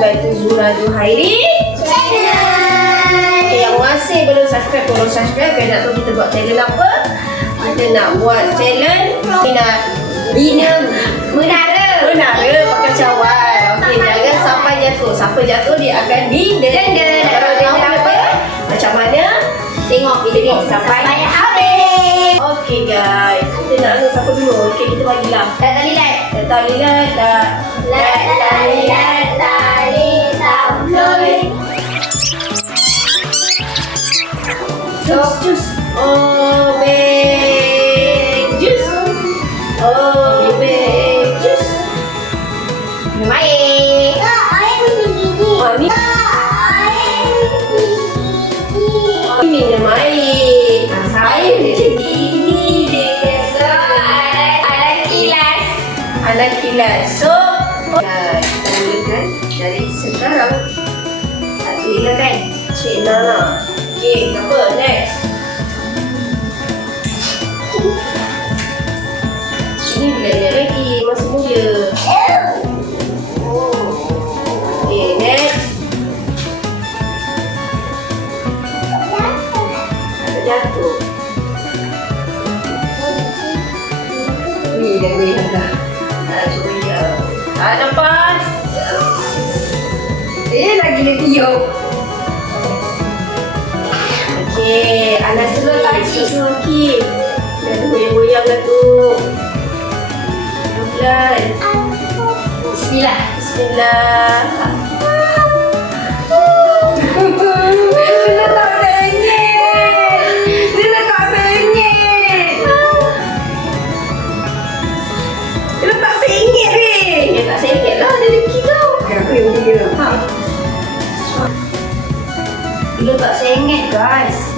membantu Zura Zuhairi channel. Yang masih belum subscribe, tolong subscribe. Kalau nak tahu kita buat challenge apa, kita nak buat challenge bina menara pakai cawan. Okey, jangan sampai jatuh. Siapa jatuh dia akan didenda. Kalau dia apa, macam mana? Tengok video sampai habis. Okey guys, kita nak anu siapa dulu? Okey, kita bagilah. Tali light. Jus. Oh, make jus. Oh, make jus. Main. Ini dia main. Saya macam gini dia. So, ada kilas. So, kita mulakan dari sekarang. Satu hilang Cik Nana. Okay, apa? Next. Ini belajar lagi. Masih muda. Okay, next. Ada jatuh. Dah boleh dah. Cuba ya. Nafas. Lagi dia tiup. Okey, anak dulu kaki tu okey. Dah goyang-goyang dah tu. Pelan. Bismillah. Dia tak sengit. Dia tak sengit lah. Dia deki tau. Aku yang dia. Dia tak sengit guys.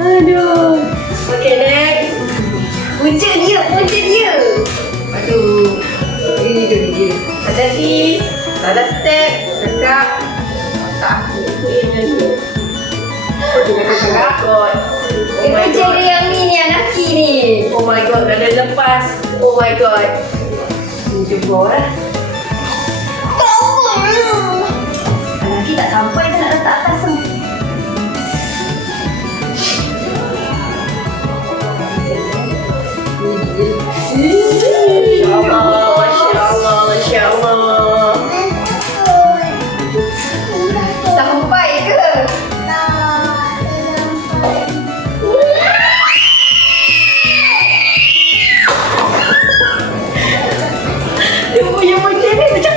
Aduh. Okay, next. Punca dia. Aduh. Ini dia. Hati-hati. Salah step. Dekat. Tak. Itu takut. Oh my god. Yang ni anaki ni. Oh my god. Dah lepas. Oh my god. Ini jebol lah. Anaki tak sampai kan nak letak atas tu. Masya Allah. Sampai ke? Dia punya macam ni macam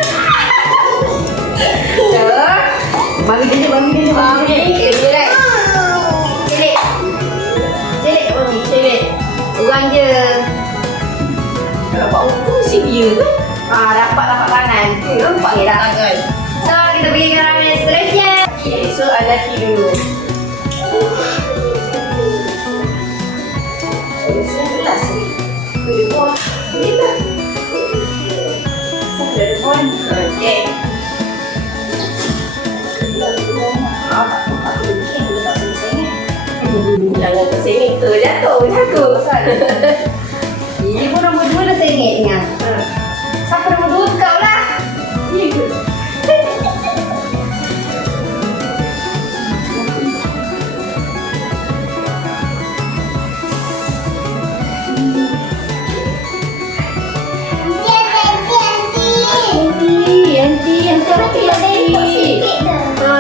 Bagi dia. Celik. Kurang je. Dapat untung si dia tu. Dapat tangan. Nampak dia tangan. So, kita pergi ke ramen seterusnya. Okay, so Anaki dulu. Jelas ni. Dia pun. Ni lah. Dia pun. Okay. Jangan tersengit tu. Jatuh. Ini pun nombor 2 dah sengit ingat. Siapa nombor 2 kau lah. Ya ke?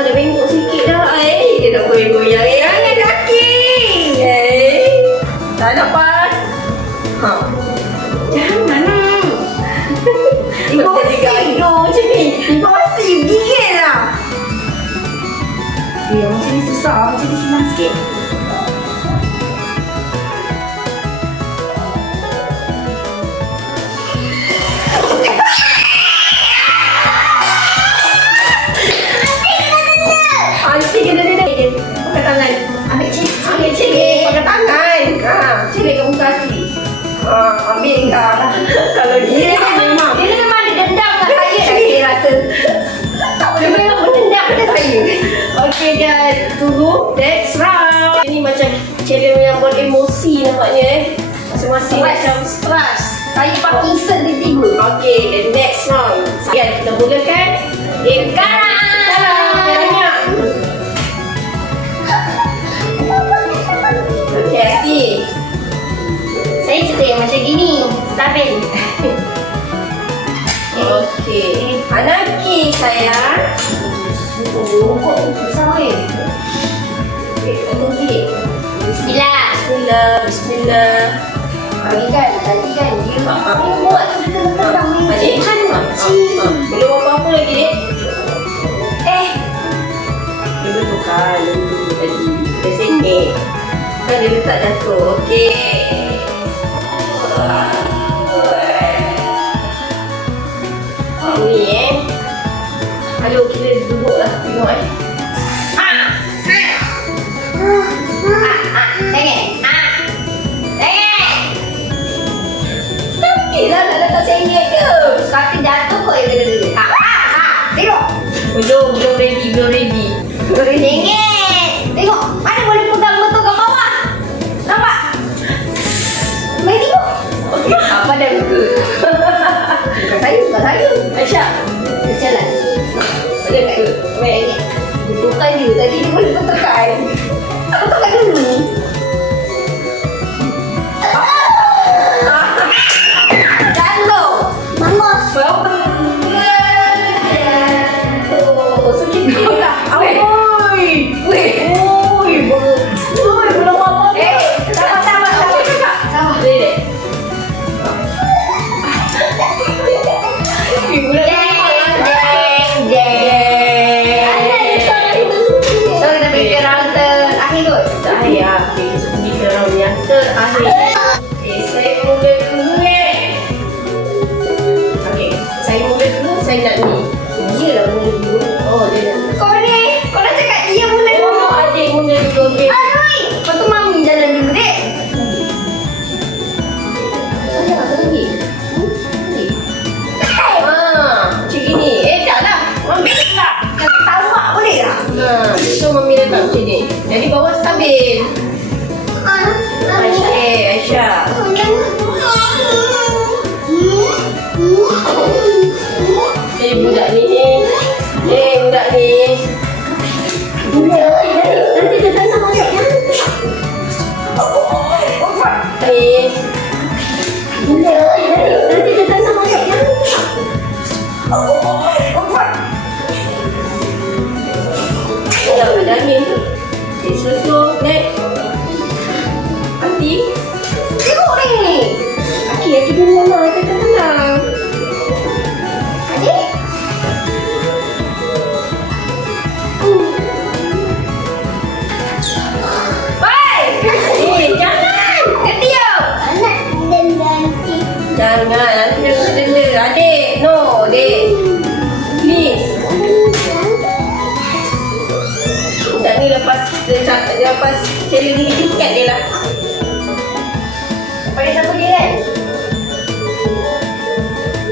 Dia bengkok sikit dah. Dia dah goyang-goyang. Jangan kaki. Tak dapat. Jangan lah. Impossible macam ni. Impossible. Gigit lah. Macam ni susah. Macam ni senang sikit. Pakai tangan. Ambil celik. Pakai tangan. Celik kat muka hati. Ambil kau. Kalau dia memang dia dendam kat saya rasa. Tak boleh memang dendam kat saya. Okay guys, tunggu next round. Ini macam challenge yang beremosi nampaknya. Masing-masing macam stress. Saya Parkinson tiba-tiba. Okay, the next round. guys, kita mulakan. Sekarang banyak. Okey, Ati. Saya suka yang macam gini. Stabil. Okey. Anaki sayang. Oh, kok susah weh. Okey, kita sikit. Bismillah. Bismillah, bismillah. Tadi kan dia buat tentang Adik, belum apa-apa lagi, Dek. Dia tukar dulu tadi. Dia sengit. Kan dia letak jatuh. Okey. Ni Aduh, kita duduk lah. Tengok Tapi lah nak letak sengit ke? Kaki jatuh kok ya tengok. Belum ready. Sengit. Tengok. Mana boleh pegang betul kat bawah. Nampak? Mari tengok. Okey, apa dah luka? Bukan saya. Aisyah, Jalan. boleh tak? Baik. Bukan dia. Tadi dia boleh tekan. Aku tekan dulu. Jatuh. Mangos. Oh, sakit tak? Oi, belum apa-apa. Sama. Boleh, Dek? So kita pergi round terakhir kot. Tak payah. Okey, kita pergi ke round yang terakhir. Okey, saya mula dulu, Okey, saya mula dulu, saya nak ni. Dia lah mula dulu. Oh, dia nak. Kau dah cakap dia mula dulu. Oh, adik mula dulu, okey. Aduh, kau tu mami jalan dulu, dek. Ada apa lagi? Macam gini. Tak lah. Ambil lah. Tahu mak boleh tak? So, Mami letak macam ni. Jadi, bawah stabil. Aisyah. Budak ni. Budak ni. Nanti dia tengah balik kan? Nanti dia tengah balik kan? Dah angin tu. Slow-slow. Next. Hati. Tengok ni. Aki dulu mama. Kita tenang. Adik. Jangan. Ketiup. Anak dan ganti. Jangan. Nanti dia kena denda. Adik. No, Dek. Please. Budak ni lepas challenge ni tiket dia lah. Pakai siapa dia kan?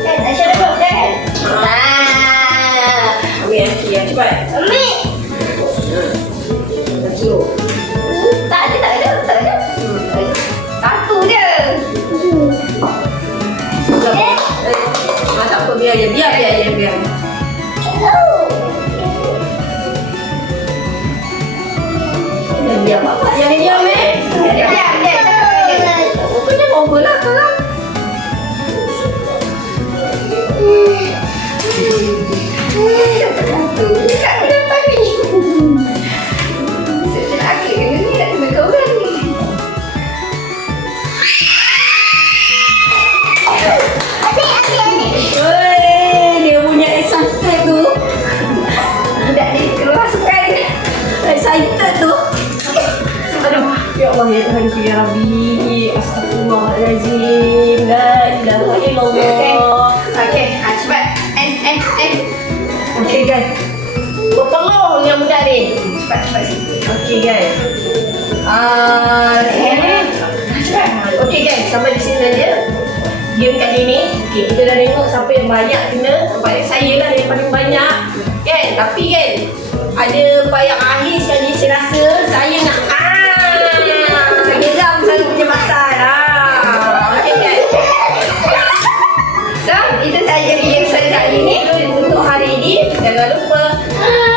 Kan, Aisyah dah buat kan? Ambil ya, cepat. Ambil. Slow. Tak ada. Satu je. Tak apa, biar je. Biar. Diam apa? Yang diam Pokoknya over lah sekarang. Tak ada tadi. Akhir ni nak kena kau orang ni. Dia punya excited tu. Budak ni kerasukan. Excited tu. Aduh, ya Allah, ya Tuhan ku, ya Rabbi. Astagfirullahaladzim. La ilaha illallah. Okey, cepat. End. Okey guys. Berpeluh yang budak ni. Cepat. Okey guys. Okey guys, sampai di sini saja. Game kat sini. Okey, kita dah tengok siapa yang banyak kena. Nampaknya saya lah yang paling banyak. Kan? Tapi kan, ada part yang akhir sekali saya rasa saya nak geram saya punya pasal. Okey guys. So, itu saja video saya kali ini. Ah.